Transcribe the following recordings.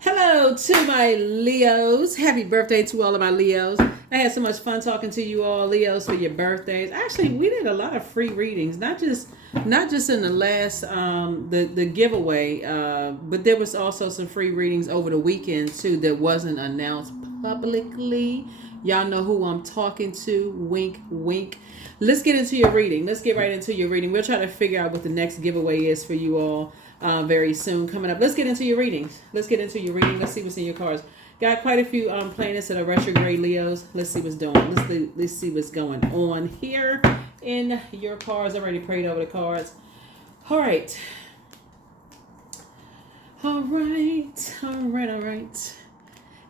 Hello to my Leos. Happy birthday to all of my Leos. I had so much fun talking to you all, Leos, for your birthdays. Actually, we did a lot of free readings, not just in the last the giveaway, but there was also some free readings over the weekend too that wasn't announced publicly. Y'all know who I'm talking to. Wink, wink. Let's get into your reading. Let's get right into your reading. We'll try to figure out what the next giveaway is for you all very soon coming up. Let's get into your readings. Let's get into your reading. Let's see what's in your cards. Got quite a few planets that are retrograde Leos. Let's see what's doing. Let's see what's going on here in your cards. I already prayed over the cards. All right. All right. All right. All right.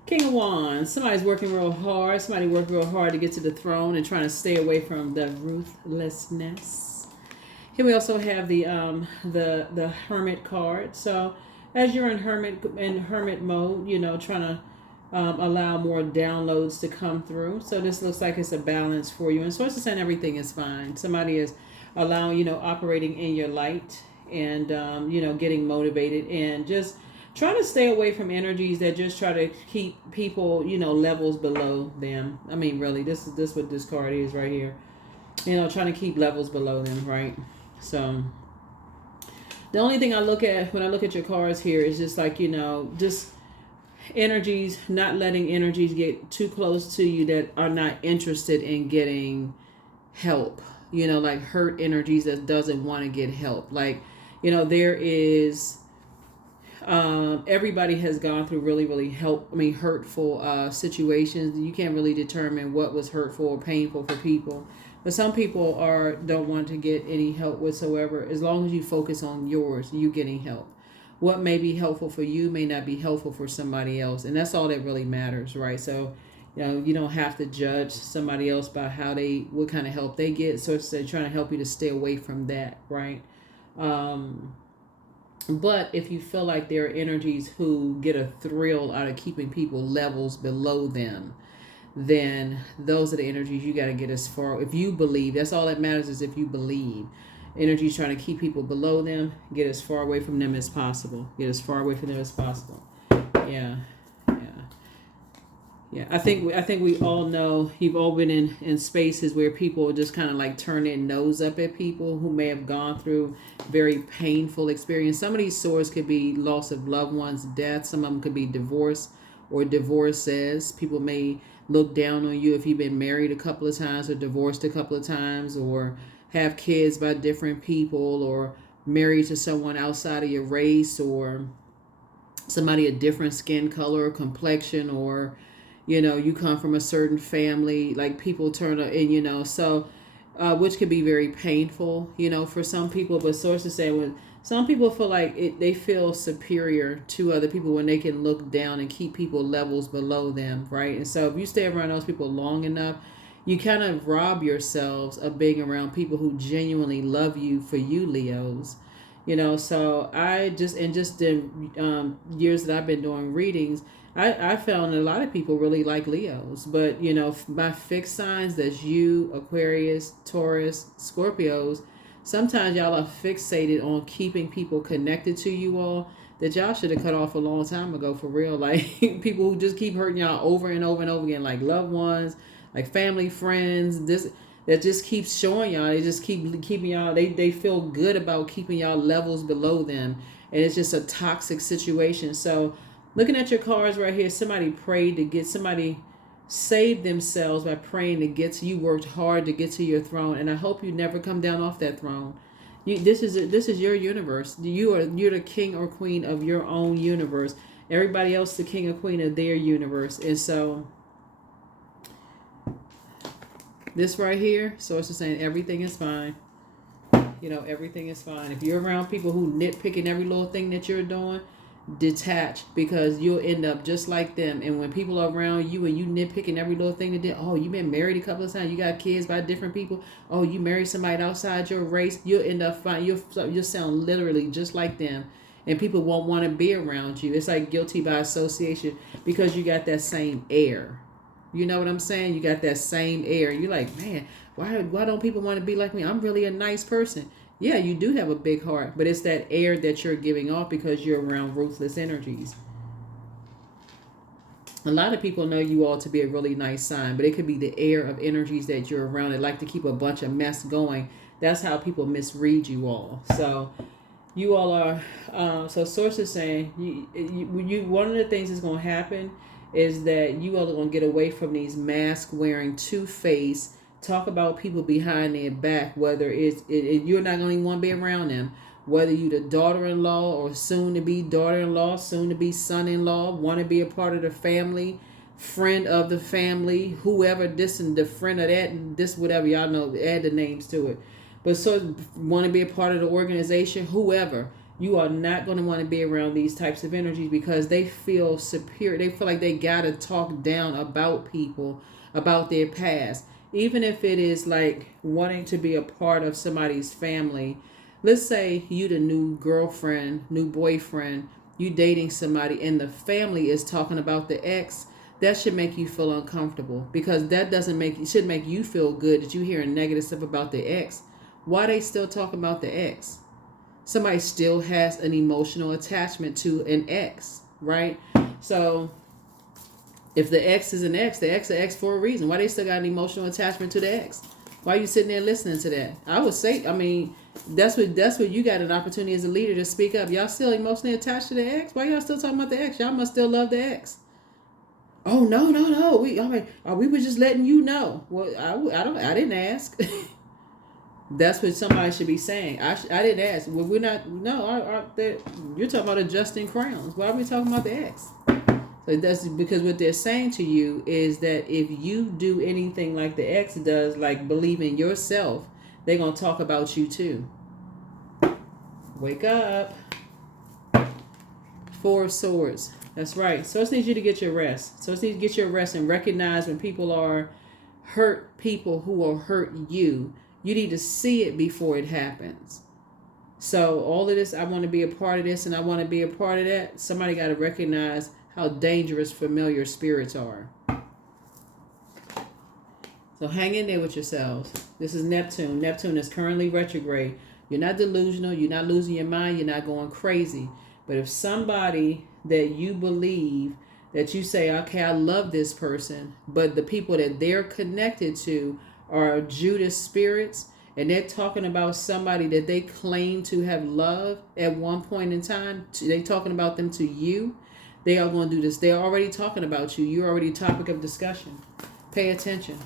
King of Wands. Somebody's working real hard. Somebody worked real hard to get to the throne and trying to stay away from the ruthlessness. Here we also have the Hermit card. So as you're in hermit mode, trying to allow more downloads to come through. So this looks like it's a balance for you. And source is saying everything is fine. Somebody is allowing, operating in your light and getting motivated and just try to stay away from energies that just try to keep people, levels below them. I mean, really, this is what this card is right here. Trying to keep levels below them, right? So the only thing I look at when I look at your cards here is just like, just energies, not letting energies get too close to you that are not interested in getting help. Like hurt energies that doesn't want to get help. Like, there is everybody has gone through really, really hurtful situations. You can't really determine what was hurtful or painful for people. But some people don't want to get any help whatsoever. As long as you focus on yours, you getting help. What may be helpful for you may not be helpful for somebody else, and that's all that really matters, right? So, you don't have to judge somebody else by what kind of help they get. So it's trying to help you to stay away from that, right? But if you feel like there are energies who get a thrill out of keeping people levels below them, then those are the energies you got to get as far. If you believe, that's all that matters is if you believe. Energies trying to keep people below them, get as far away from them as possible. Get as far away from them as possible. Yeah. Yeah, I think we all know you've all been in spaces where people just kind of like turn their nose up at people who may have gone through very painful experience. Some of these sores could be loss of loved ones, death. Some of them could be divorce or divorces. People may look down on you if you've been married a couple of times or divorced a couple of times or have kids by different people or married to someone outside of your race or somebody a different skin color or complexion or you come from a certain family, like people turn and so which could be very painful for some people. But sources say when some people feel like they feel superior to other people when they can look down and keep people levels below them, right? And so if you stay around those people long enough, you kind of rob yourselves of being around people who genuinely love you for you, Leos. So I just in years that I've been doing readings, I found a lot of people really like Leos. But my fixed signs, that's you, Aquarius, Taurus, Scorpios. Sometimes y'all are fixated on keeping people connected to you all that y'all should have cut off a long time ago, for real. Like people who just keep hurting y'all over and over and over again, like loved ones, like family, friends. This that just keeps showing y'all. They just keep keeping y'all. They feel good about keeping y'all levels below them, and it's just a toxic situation. So, looking at your cards right here, somebody saved themselves by praying to get to you. Worked hard to get to your throne, and I hope you never come down off that throne. This is your universe. You're the king or queen of your own universe. Everybody else the king or queen of their universe, and so this right here, source is saying everything is fine. Everything is fine. If you're around people who nitpicking every little thing that you're doing, detach, because you'll end up just like them. And when people are around you and you nitpicking every little thing they did, oh, you've been married a couple of times, you got kids by different people, oh, you married somebody outside your race, you'll end up you'll sound literally just like them. And people won't want to be around you. It's like guilty by association because you got that same air. You know what I'm saying? You got that same air. You're like, man, why don't people want to be like me? I'm really a nice person. Yeah, you do have a big heart, but it's that air that you're giving off because you're around ruthless energies. A lot of people know you all to be a really nice sign, but it could be the air of energies that you're around that like to keep a bunch of mess going. That's how people misread you all. So you all are, so source is saying you one of the things that's going to happen is that you all are going to get away from these mask wearing two-face talk about people behind their back, whether you're not going to want to be around them, whether you the daughter-in-law or soon to be daughter-in-law, soon to be son-in-law, want to be a part of the family, friend of the family, whoever, this and the friend of that and this, whatever, y'all know, add the names to it. But so want to be a part of the organization, whoever, you are not going to want to be around these types of energies because they feel superior. They feel like they got to talk down about people, about their past. Even if it is like wanting to be a part of somebody's family. Let's say you the new girlfriend, new boyfriend, you dating somebody and the family is talking about the ex. That should make you feel uncomfortable because that should make you feel good that you hearing negative stuff about the ex. Why they still talking about the ex? Somebody still has an emotional attachment to an ex, right? So if the ex is an ex, the ex is an ex for a reason. Why they still got an emotional attachment to the ex? Why are you sitting there listening to that? I would say, I mean, that's what you got an opportunity as a leader to speak up. Y'all still emotionally attached to the ex? Why y'all still talking about the ex? Y'all must still love the ex. Oh no. We were just letting you know. Well, I didn't ask. That's what somebody should be saying. I didn't ask. Well, we're not. No, you're talking about adjusting crowns. Why are we talking about the ex? So that's because what they're saying to you is that if you do anything like the ex does, like believe in yourself, they're gonna talk about you too. Wake up. Four of Swords. That's right. So it needs you to get your rest. So it needs to get your rest and recognize when people are hurt people who will hurt you. You need to see it before it happens. So all of this, I want to be a part of this and I want to be a part of that. Somebody got to recognize how dangerous familiar spirits are. So hang in there with yourselves. This is Neptune. Neptune is currently retrograde. You're not delusional. You're not losing your mind. You're not going crazy. But if somebody that you believe that you say, okay, I love this person, but the people that they're connected to are Judas spirits, and they're talking about somebody that they claim to have loved at one point in time, they're talking about them to you, they are going to do this. They're already talking about you. You're already a topic of discussion. Pay attention.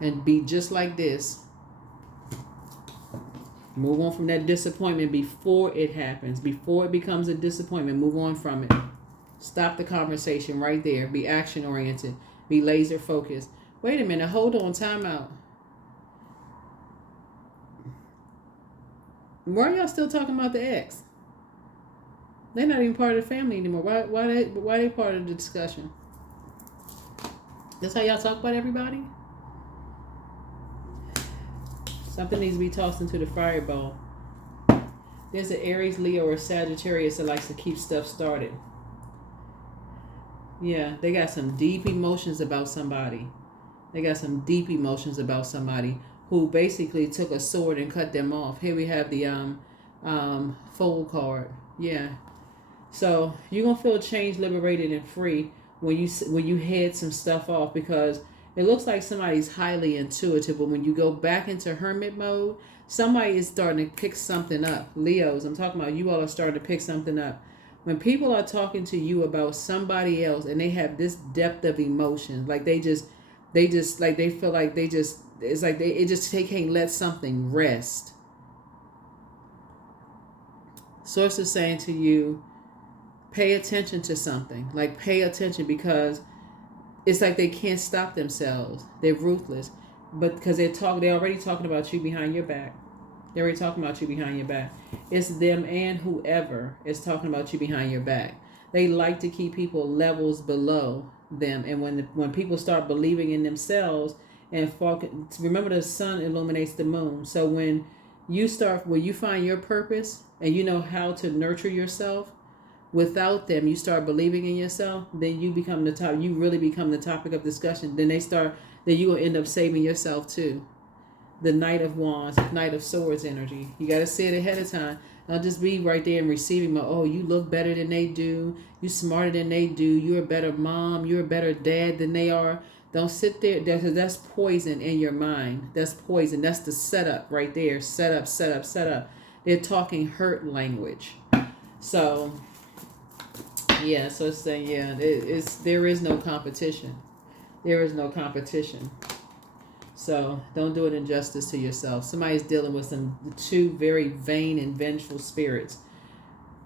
And be just like this. Move on from that disappointment before it happens. Before it becomes a disappointment, move on from it. Stop the conversation right there. Be action oriented. Be laser focused. Wait a minute. Hold on. Time out. Why are y'all still talking about the ex? They're not even part of the family anymore. Why they part of the discussion? That's how y'all talk about everybody? Something needs to be tossed into the fireball. There's an Aries, Leo, or Sagittarius that likes to keep stuff started. Yeah, they got some deep emotions about somebody. They got some deep emotions about somebody who basically took a sword and cut them off. Here we have the Fool card. Yeah. So you're gonna feel changed, liberated, and free when you head some stuff off, because it looks like somebody's highly intuitive, but when you go back into hermit mode, somebody is starting to pick something up. Leos, I'm talking about you all are starting to pick something up. When people are talking to you about somebody else and they have this depth of emotion, like they feel like they can't let something rest. Source is saying to you, pay attention to something. Like pay attention, because it's like they can't stop themselves. They're ruthless. But because they're already talking about you behind your back. They're already talking about you behind your back. It's them and whoever is talking about you behind your back. They like to keep people levels below them. And when people start believing in themselves and remember, the sun illuminates the moon. So when you find your purpose and you know how to nurture yourself, without them, you start believing in yourself, then you really become the topic of discussion. Then you will end up saving yourself too. The Knight of Wands, Knight of Swords energy. You got to see it ahead of time. Don't just be right there and receiving, oh, you look better than they do. You smarter than they do. You're a better mom. You're a better dad than they are. Don't sit there. That's poison in your mind. That's poison. That's the setup right there. Set up, set up, set up. They're talking hurt language. So, yeah, so it's saying, yeah, there is no competition. There is no competition. So don't do an injustice to yourself. Somebody's dealing with two very vain and vengeful spirits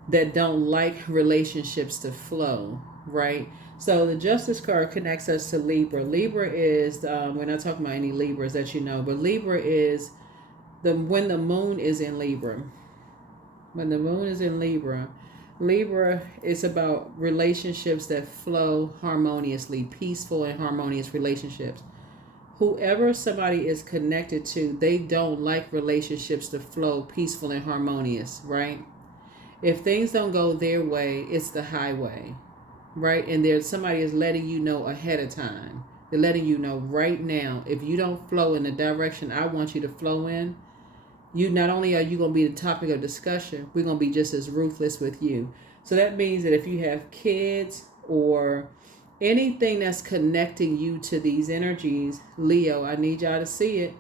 that don't like relationships to flow, right? So the Justice card connects us to Libra. Libra is, we're not talking about any Libras that you know, but Libra is when the moon is in Libra. When the moon is in Libra, Libra is about relationships that flow harmoniously, peaceful and harmonious relationships. Whoever somebody is connected to, they don't like relationships to flow peaceful and harmonious, right? If things don't go their way, it's the highway, right? And there's somebody is letting you know ahead of time. They're letting you know right now, if you don't flow in the direction I want you to flow in, you not only are you going to be the topic of discussion, we're going to be just as ruthless with you. So that means that if you have kids or anything that's connecting you to these energies, Leo, I need y'all to see it,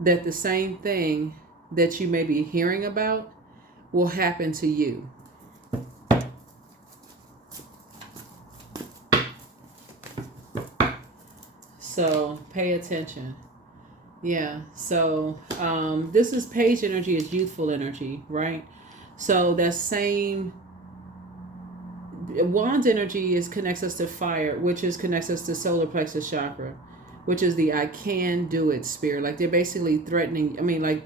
that the same thing that you may be hearing about will happen to you. So pay attention. Yeah, so this is page energy is youthful energy, right? So that same Wand's energy connects us to fire, which connects us to solar plexus chakra, which is the I can do it spirit. Like they're basically threatening,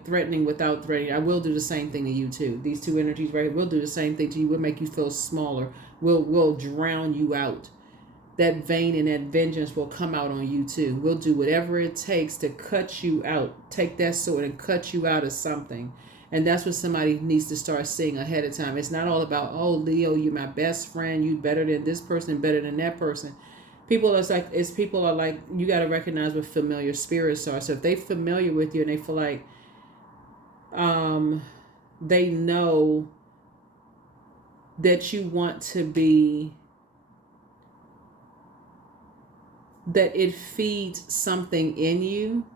threatening without threatening. I will do the same thing to you too. These two energies right here will do the same thing to you. We'll make you feel smaller. We'll drown you out. That vein and that vengeance will come out on you too. We'll do whatever it takes to cut you out. Take that sword and cut you out of something. And that's what somebody needs to start seeing ahead of time. It's not all about, oh, Leo, you're my best friend. You better than this person, better than that person. People are like, you got to recognize what familiar spirits are. So if they familiar with you and they feel like they know that you want to be, that it feeds something in you.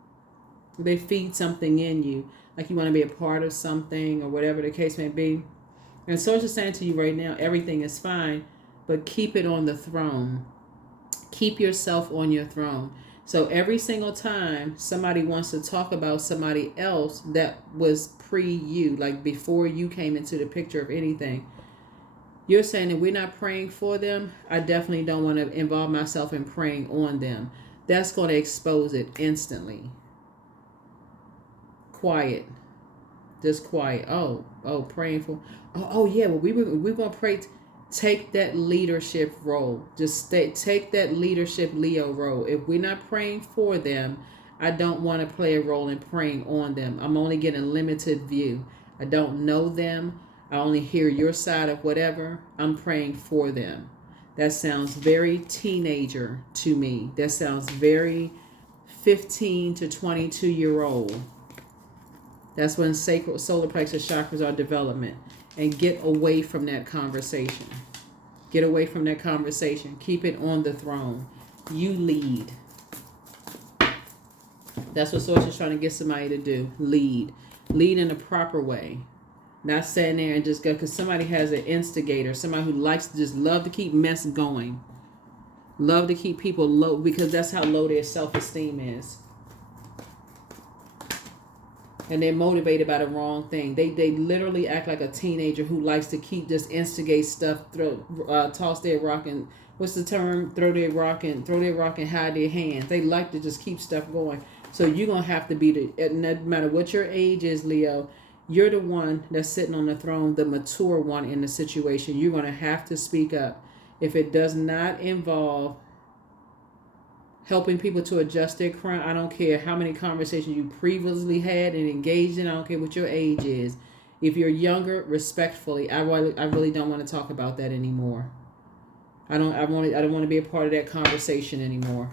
They feed something in you. Like you want to be a part of something or whatever the case may be. And so it's just saying to you right now, everything is fine, but keep it on the throne. Keep yourself on your throne. So every single time somebody wants to talk about somebody else that was pre you, like before you came into the picture of anything, you're saying that we're not praying for them. I definitely don't want to involve myself in praying on them. That's going to expose it instantly. Quiet. Just quiet. Oh, praying for. Oh yeah. Well, we're going to pray. Take that leadership role. Just take that leadership Leo role. If we're not praying for them, I don't want to play a role in praying on them. I'm only getting limited view. I don't know them. I only hear your side of whatever. I'm praying for them. That sounds very teenager to me. That sounds very 15 to 22-year-old. That's when sacral solar plexus chakras are development. And get away from that conversation. Get away from that conversation. Keep it on the throne. You lead. That's what Source is trying to get somebody to do. Lead. Lead in a proper way. Not sitting there and just go, because somebody has an instigator, somebody who likes to just love to keep mess going. Love to keep people low, because that's how low their self-esteem is. And they're motivated by the wrong thing. They literally act like a teenager who likes to keep just instigate stuff, toss their rock and, what's the term? Throw their rock and hide their hands. They like to just keep stuff going. So you're going to have to be, no matter what your age is, Leo, you're the one that's sitting on the throne, the mature one in the situation. You're going to have to speak up. If it does not involve helping people to adjust their crime, I don't care how many conversations you previously had and engaged in. I don't care what your age is. If you're younger, respectfully, I really don't want to talk about that anymore. I don't want to be a part of that conversation anymore.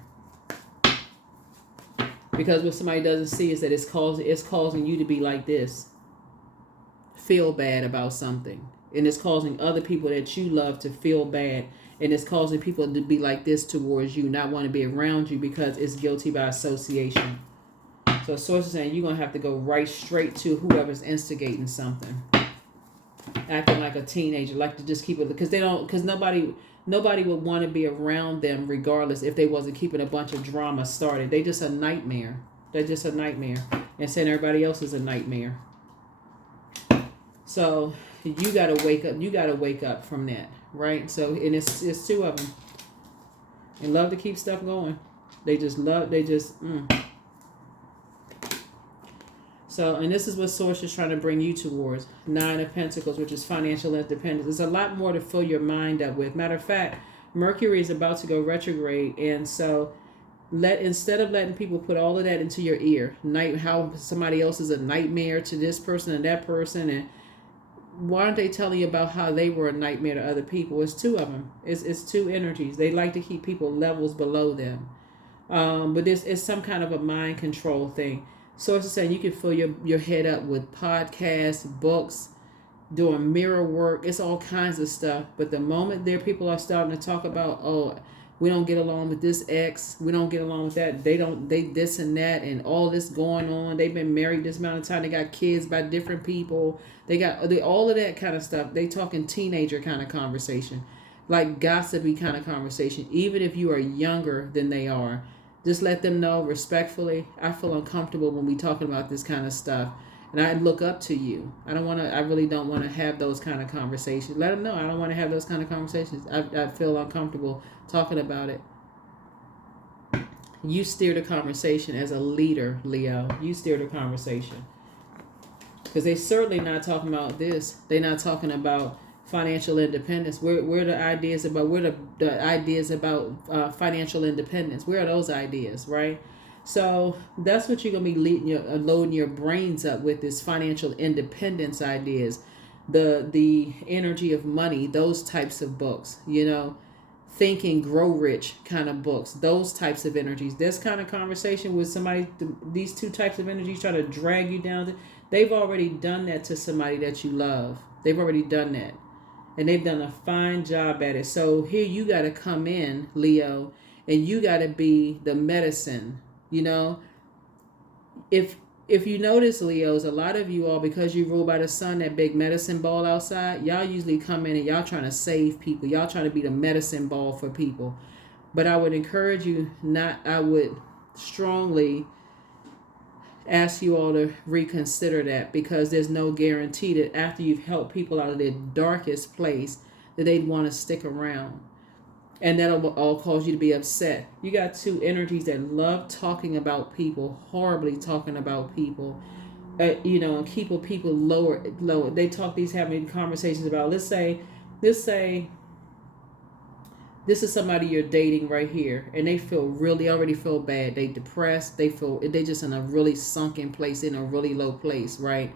Because what somebody doesn't see is that it's causing you to be like this. feel bad about something, and it's causing other people that you love to feel bad, and it's causing people to be like this towards you, not want to be around you because it's guilty by association. So source is saying you're going to have to go right straight to whoever's instigating something, acting like a teenager, like to just keep it, because nobody would want to be around them regardless if they wasn't keeping a bunch of drama started. They just a nightmare. They're just a nightmare, and saying everybody else is a nightmare. So you gotta wake up. You gotta wake up from that, right? So, and it's two of them, and love to keep stuff going. They just love. They just. So, and this is what Source is trying to bring you towards. 9 of Pentacles, which is financial independence. There's a lot more to fill your mind up with. Matter of fact, Mercury is about to go retrograde, and so instead of letting people put all of that into your ear, how somebody else is a nightmare to this person and that person, and why aren't they telling you about how they were a nightmare to other people? It's two of them. It's two energies. They like to keep people levels below them, but this is some kind of a mind control thing. So it's saying you can fill your head up with podcasts, books, doing mirror work. It's all kinds of stuff. But the moment people are starting to talk about, oh, we don't get along with this ex, we don't get along with that, they this and that, and all this going on. They've been married this amount of time. They got kids by different people. They all of that kind of stuff. They talking teenager kind of conversation, like gossipy kind of conversation. Even if you are younger than they are, just let them know respectfully. I feel uncomfortable when we talking about this kind of stuff, and I look up to you. I really don't want to have those kind of conversations. Let them know I don't want to have those kind of conversations. I feel uncomfortable talking about it. You steer the conversation as a leader, Leo. You steer the conversation, because they certainly not talking about this. They're not talking about financial independence. Where the ideas about financial independence? Where are those ideas, right? So that's what you're gonna be loading your brains up with, is financial independence ideas, the energy of money, those types of books. Think and Grow Rich kind of books, those types of energies. This kind of conversation with somebody, these two types of energies try to drag you down. They've already done that to somebody that you love. They've already done that. And they've done a fine job at it. So here you got to come in, Leo, and you got to be the medicine. If you notice, Leos, a lot of you all, because you rule by the sun, that big medicine ball outside, y'all usually come in and y'all trying to save people. Y'all trying to be the medicine ball for people. But I would encourage you I would strongly ask you all to reconsider that, because there's no guarantee that after you've helped people out of their darkest place that they'd want to stick around, and that'll all cause you to be upset. You got two energies that love talking about people, horribly talking about people, and keeping people lower. They having conversations about, let's say this is somebody you're dating right here, and they already feel bad. They depressed. They just in a really sunken place, in a really low place, right?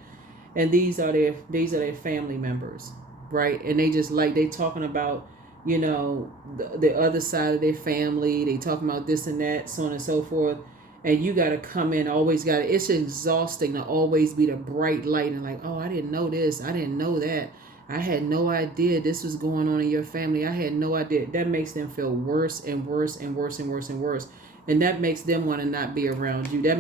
And these are their family members, right? And they talking about, the other side of their family. They talking about this and that, so on and so forth. And you got to come in, it's exhausting to always be the bright light and like, oh, I didn't know this. I didn't know that. I had no idea this was going on in your family. I had no idea. That makes them feel worse and worse and worse and worse and worse. And that makes them want to not be around you. That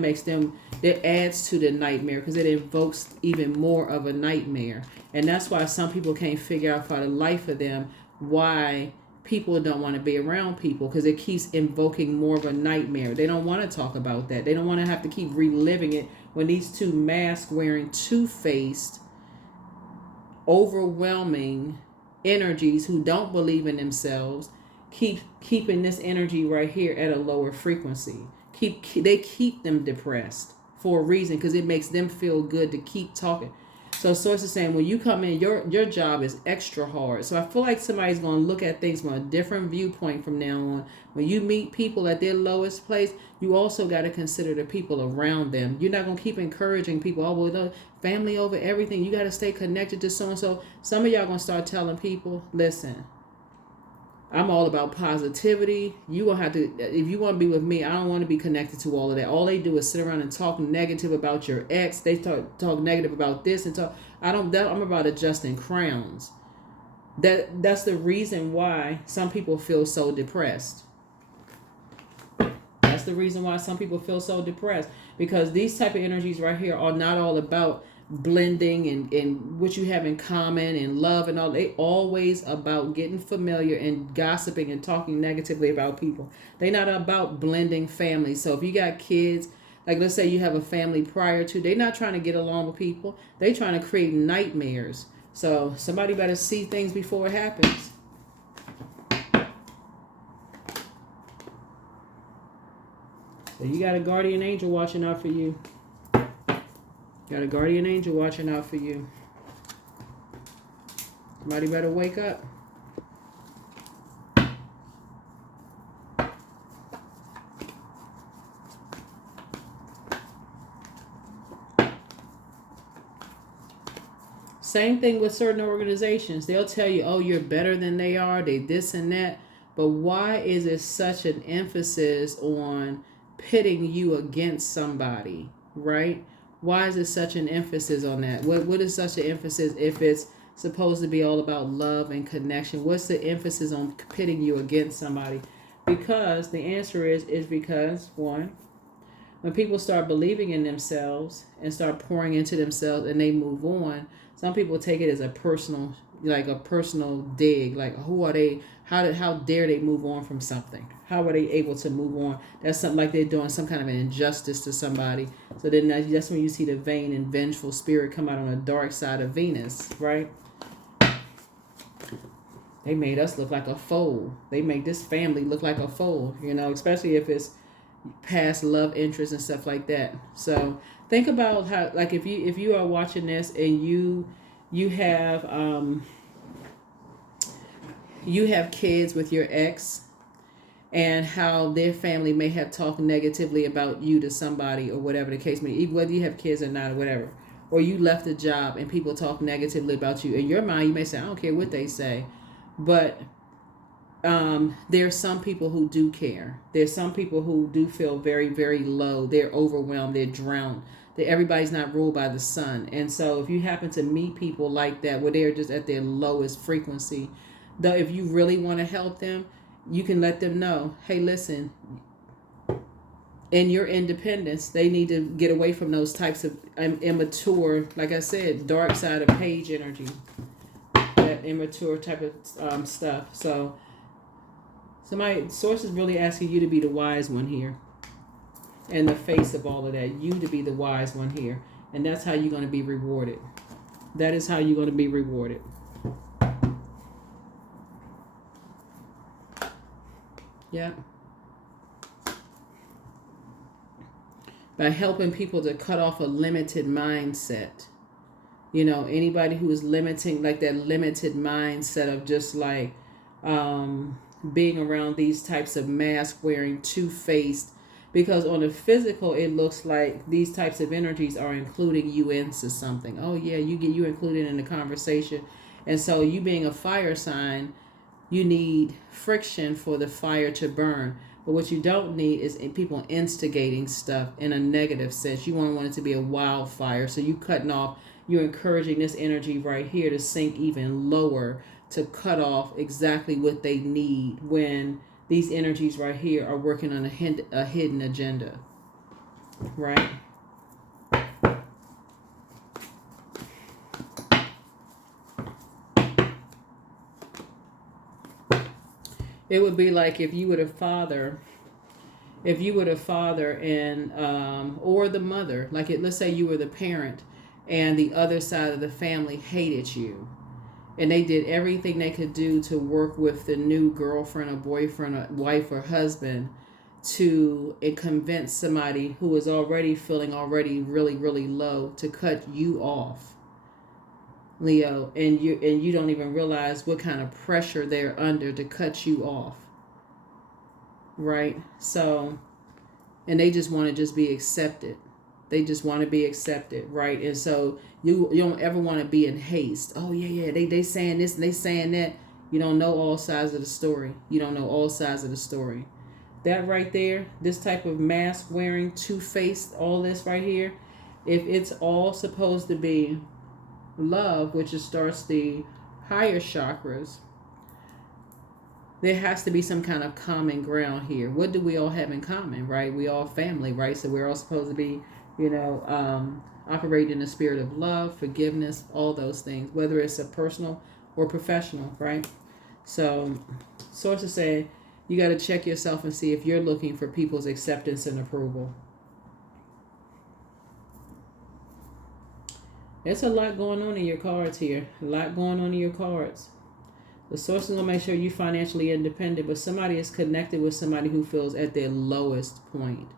adds to the nightmare, because it invokes even more of a nightmare. And that's why some people can't figure out for the life of them why people don't want to be around people, because it keeps invoking more of a nightmare. They don't want to talk about that. They don't want to have to keep reliving it when these two mask-wearing, two-faced, overwhelming energies who don't believe in themselves keeping this energy right here at a lower frequency. They keep them depressed for a reason, because it makes them feel good to keep talking. So Source is saying when you come in, your job is extra hard. So I feel like somebody's going to look at things from a different viewpoint from now on. When you meet people at their lowest place, you also got to consider the people around them. You're not going to keep encouraging people, oh, well, no, family over everything. You got to stay connected to so-and-so. Some of y'all going to start telling people, listen, I'm all about positivity. You gonna have to, if you want to be with me, I don't want to be connected to all of that. All they do is sit around and talk negative about your ex. They talk negative about this and talk. I'm about adjusting crowns. That's the reason why some people feel so depressed. That's the reason why some people feel so depressed, because these type of energies right here are not all about blending and what you have in common and love and all. They always about getting familiar and gossiping and talking negatively about people. They not about blending families. So if you got kids, like let's say you have a family prior to, they're not trying to get along with people. They trying to create nightmares. So somebody better see things before it happens. So you got a guardian angel watching out for you. Got a guardian angel watching out for you. Somebody better wake up. Same thing with certain organizations. They'll tell you, oh, you're better than they are. They this and that. But why is it such an emphasis on pitting you against somebody, right? Why is it such an emphasis on that? What is such an emphasis if it's supposed to be all about love and connection? What's the emphasis on pitting you against somebody? Because the answer is because, one, when people start believing in themselves and start pouring into themselves and they move on, some people take it as a personal, like a personal dig. Like, who are they? How dare they move on from something? How are they able to move on? That's something like they're doing some kind of an injustice to somebody. So then that's when you see the vain and vengeful spirit come out on the dark side of Venus, right? They made us look like a foe. They make this family look like a foe, especially if it's past love interests and stuff like that. So think about how, like, if you are watching this and you have kids with your ex, and how their family may have talked negatively about you to somebody or whatever the case may be, whether you have kids or not or whatever, or you left a job and people talk negatively about you. In your mind, you may say, I don't care what they say, but there are some people who do care. There's some people who do feel very, very low. They're overwhelmed. They're drowned. Everybody's not ruled by the sun. And so if you happen to meet people like that, where they're just at their lowest frequency, though, if you really want to help them, you can let them know, hey, listen, in your independence, they need to get away from those types of immature, like I said, dark side of page energy, that immature type of stuff. So my source is really asking you to be the wise one here. In the face of all of that, you to be the wise one here. And that's how you're going to be rewarded. That is how you're going to be rewarded. Yeah. By helping people to cut off a limited mindset. Anybody who is limiting, like that limited mindset of just like being around these types of mask wearing, two-faced, because on the physical it looks like these types of energies are including you into something. Oh yeah, you included in the conversation. And so you being a fire sign, you need friction for the fire to burn. But what you don't need is people instigating stuff in a negative sense. You want it to be a wildfire. So you cutting off, you're encouraging this energy right here to sink even lower, to cut off exactly what they need when these energies right here are working on a hidden agenda. Right? It would be like if you were the father, and or the mother, like let's say you were the parent and the other side of the family hated you, and they did everything they could do to work with the new girlfriend or boyfriend or wife or husband to convince somebody who is already feeling really, really low to cut you off, Leo, and you don't even realize what kind of pressure they're under to cut you off, right? So, and they just want to just be accepted. They just want to be accepted, right? And so you don't ever want to be in haste. Oh yeah, they saying this and they saying that. You don't know all sides of the story. You don't know all sides of the story. That right there, this type of mask wearing, two-faced, all this right here, if it's all supposed to be love, which starts the higher chakras, there has to be some kind of common ground here. What do we all have in common, right? We all family, right? So we're all supposed to be, operating in the spirit of love, forgiveness, all those things, whether it's a personal or professional, right? So sources say you got to check yourself and see if you're looking for people's acceptance and approval. There's a lot going on in your cards here. A lot going on in your cards. The source is going to make sure you're financially independent, but somebody is connected with somebody who feels at their lowest point.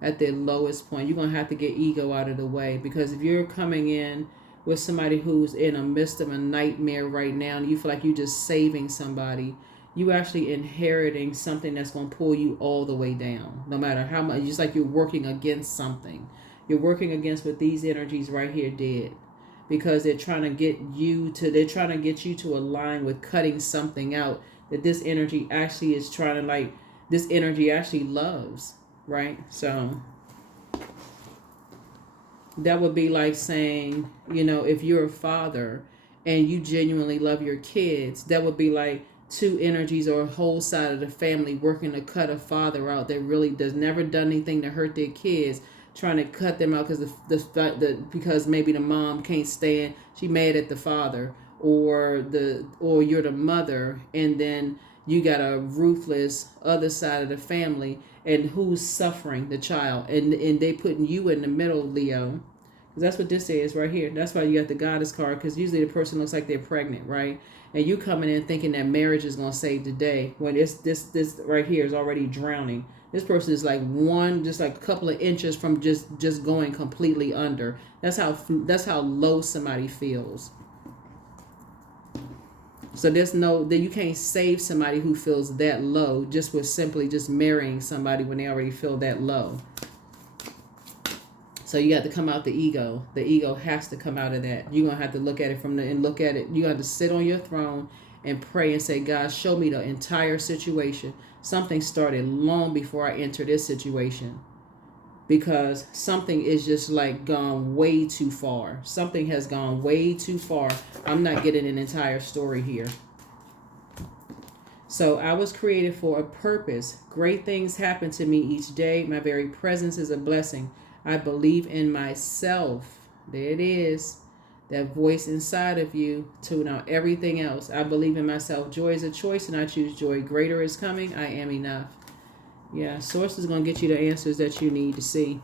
At their lowest point. You're going to have to get ego out of the way, because if you're coming in with somebody who's in the midst of a nightmare right now and you feel like you're just saving somebody, you actually inheriting something that's going to pull you all the way down, no matter how much. Just like you're working against something. You're working against what these energies right here did. Because they're trying to get you to align with cutting something out that this energy actually is trying to, this energy actually loves, right? So that would be like saying, if you're a father and you genuinely love your kids, that would be like two energies or a whole side of the family working to cut a father out that really does never done anything to hurt their kids, trying to cut them out because maybe the mom can't stand, she mad at the father, or you're the mother, and then you got a ruthless other side of the family, and who's suffering? The child, and they putting you in the middle, Leo, because that's what this is right here. That's why you got the Goddess card, because usually the person looks like they're pregnant, right? And you coming in thinking that marriage is going to save the day, when it's this right here is already drowning. This person is like just like a couple of inches from just going completely under. That's how low somebody feels. So that you can't save somebody who feels that low just with simply just marrying somebody when they already feel that low. So you got to come out the ego. The ego has to come out of that. You're going to have to look at it you have to sit on your throne and pray and say, God, show me the entire situation. Something started long before I entered this situation, because something is just like gone way too far. Something has gone way too far. I'm not getting an entire story here. So I was created for a purpose. Great things happen to me each day. My very presence is a blessing. I believe in myself. There it is. That voice inside of you. Tune out everything else. I believe in myself. Joy is a choice, and I choose joy. Greater is coming. I am enough. Yeah, Source is going to get you the answers that you need to see.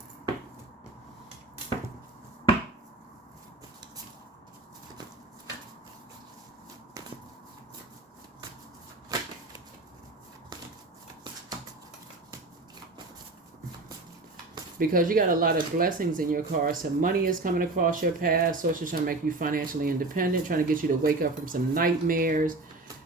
Because you got a lot of blessings in your card. Some money is coming across your path. Source is trying to make you financially independent, trying to get you to wake up from some nightmares,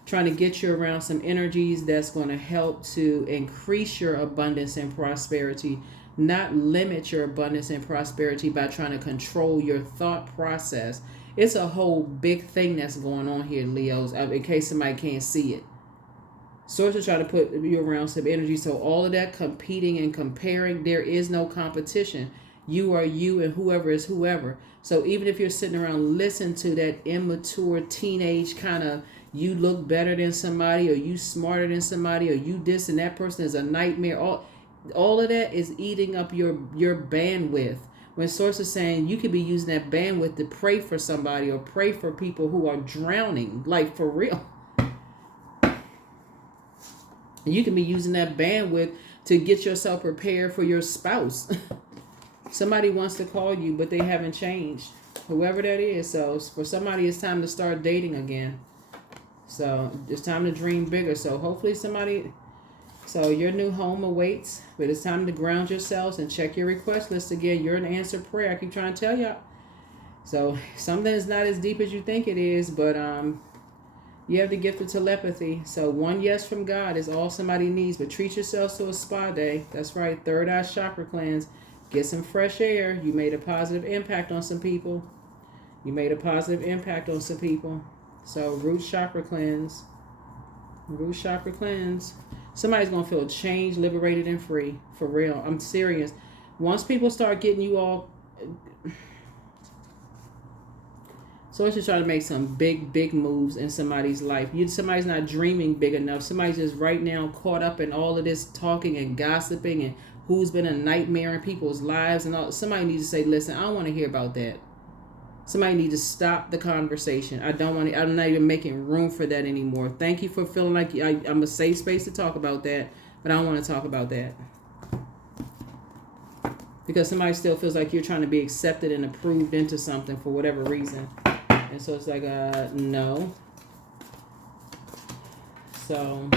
trying to get you around some energies that's going to help to increase your abundance and prosperity, not limit your abundance and prosperity by trying to control your thought process. It's a whole big thing that's going on here, Leos, in case somebody can't see it. Source is trying to put you around some energy. So all of that competing and comparing, there is no competition. You are you, and whoever is whoever. So even if you're sitting around listening to that immature teenage kind of, you look better than somebody, or you smarter than somebody, or you this and that person is a nightmare, all of that is eating up your bandwidth. When Source is saying you could be using that bandwidth to pray for somebody or pray for people who are drowning, like for real. You can be using that bandwidth to get yourself prepared for your spouse. Somebody wants to call you, but they haven't changed. Whoever that is. So for somebody, it's time to start dating again. So it's time to dream bigger. So hopefully so your new home awaits, but it's time to ground yourselves and check your request list again. You're an answered prayer. I keep trying to tell y'all. So something is not as deep as you think it is, but you have the gift of telepathy. So one yes from God is all somebody needs. But treat yourselves to a spa day. That's right. Third eye chakra cleanse. Get some fresh air. You made a positive impact on some people. So root chakra cleanse. Somebody's going to feel changed, liberated, and free. For real. I'm serious. Once people start getting you all... Source is trying to make some big moves in somebody's life. Somebody's not dreaming big enough. Somebody's just right now caught up in all of this talking and gossiping and who's been a nightmare in people's lives and all. Somebody needs to say, listen, I don't want to hear about that. Somebody needs to stop the conversation. I'm not even making room for that anymore. Thank you for feeling like I'm a safe space to talk about that, but I don't want to talk about that. Because somebody still feels like you're trying to be accepted and approved into something for whatever reason. And so it's like, no. So,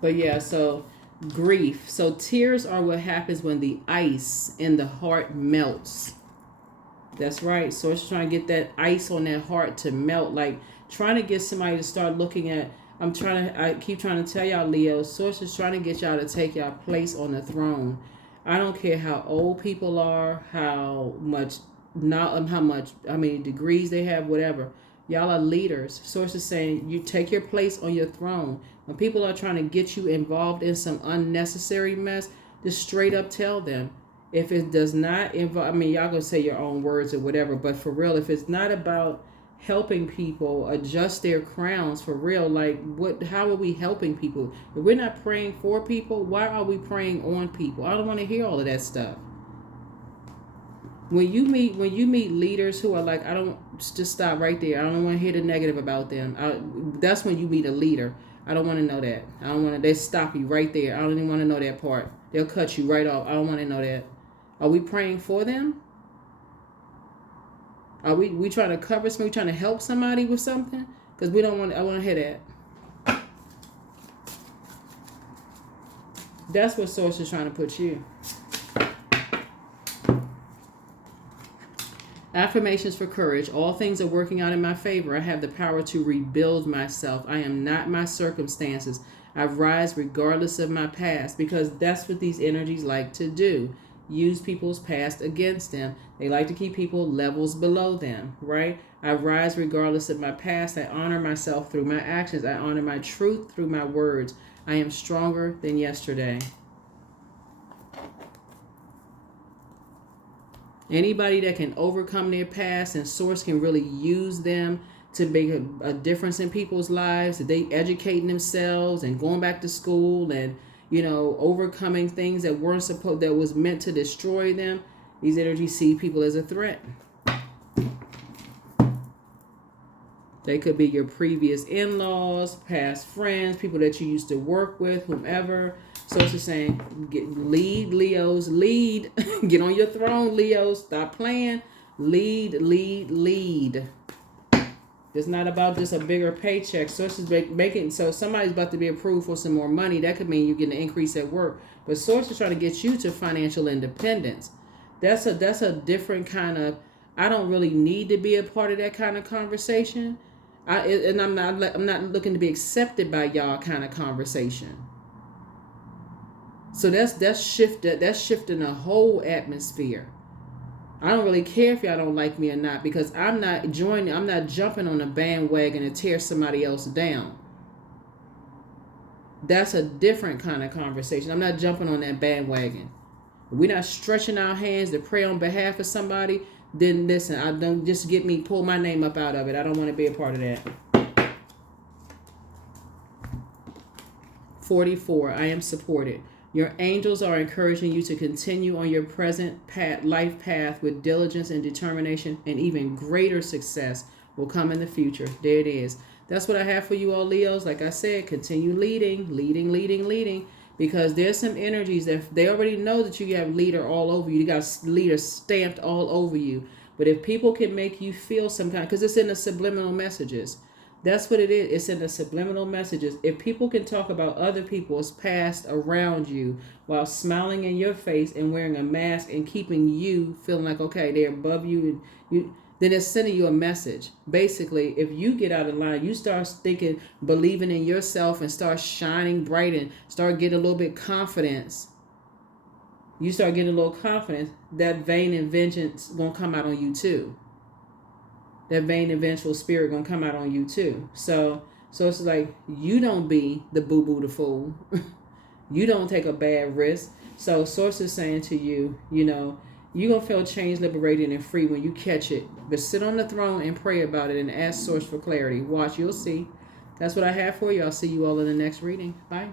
but yeah, so grief. So tears are what happens when the ice in the heart melts. That's right. So it's trying to get that ice on that heart to melt. Like trying to get somebody to start looking at, I keep trying to tell y'all, Leo, Source is trying to get y'all to take y'all place on the throne. I don't care how old people are, how many degrees they have, whatever. Y'all are leaders. Source is saying you take your place on your throne. When people are trying to get you involved in some unnecessary mess, just straight up tell them. If it does not involve, y'all gonna say your own words or whatever, but for real, if it's not about helping people adjust their crowns, for real, like how are we helping people? If we're not praying for people, why are we praying on people? I don't want to hear all of that stuff. When you meet leaders who are like, I don't, just stop right there. I don't want to hear the negative about them. That's when you meet a leader. I don't want to know that. I don't want to. They stop you right there. I don't even want to know that part. They'll cut you right off. I don't want to know that. Are we praying for them? Are we trying to cover somebody? Trying to help somebody with something? Because we don't want. I want to hear that. That's what Source is trying to put you. Affirmations for courage. All things are working out in my favor. I have the power to rebuild myself. I am not my circumstances. I rise regardless of my past, because that's what these energies like to do. Use people's past against them. They like to keep people levels below them, right? I rise regardless of my past. I honor myself through my actions. I honor my truth through my words. I am stronger than yesterday. Anybody that can overcome their past, and Source can really use them to make a difference in people's lives, that they educating themselves and going back to school and, overcoming things that was meant to destroy them. These energies see people as a threat. They could be your previous in-laws, past friends, people that you used to work with, whomever. So it's just saying, lead, Leos, lead. Get on your throne, Leos. Stop playing. Lead. It's not about just a bigger paycheck. Source is making, so somebody's about to be approved for some more money. That could mean you get an increase at work. But Source is trying to get you to financial independence. That's a different kind of, I don't really need to be a part of that kind of conversation. I'm not looking to be accepted by y'all kind of conversation. So that's shifting the whole atmosphere. I don't really care if y'all don't like me or not, because I'm not jumping on a bandwagon to tear somebody else down. That's a different kind of conversation. I'm not jumping on that bandwagon. If we're not stretching our hands to pray on behalf of somebody, then listen, I don't just pull my name up out of it. I don't want to be a part of that. 44, I am supported. Your angels are encouraging you to continue on your present life path with diligence and determination, and even greater success will come in the future. There it is. That's what I have for you all, Leos. Like I said, continue leading, because there's some energies that they already know that you have leader all over you. You got leader stamped all over you. But if people can make you feel some kind, because it's in the subliminal messages. That's what it is. It's in the subliminal messages. If people can talk about other people's past around you while smiling in your face and wearing a mask and keeping you feeling like, okay, they're above you, then it's sending you a message. Basically, if you get out of line, you start thinking, believing in yourself, and start shining bright and start getting a little bit confidence. You start getting a little confidence, that vain and vengeance gonna come out on you too. That vain and vengeful spirit gonna come out on you too. So it's like, you don't be the boo-boo the fool. You don't take a bad risk. So Source is saying to you, You're going to feel changed, liberated, and free when you catch it. But sit on the throne and pray about it and ask Source for clarity. Watch, you'll see. That's what I have for you. I'll see you all in the next reading. Bye.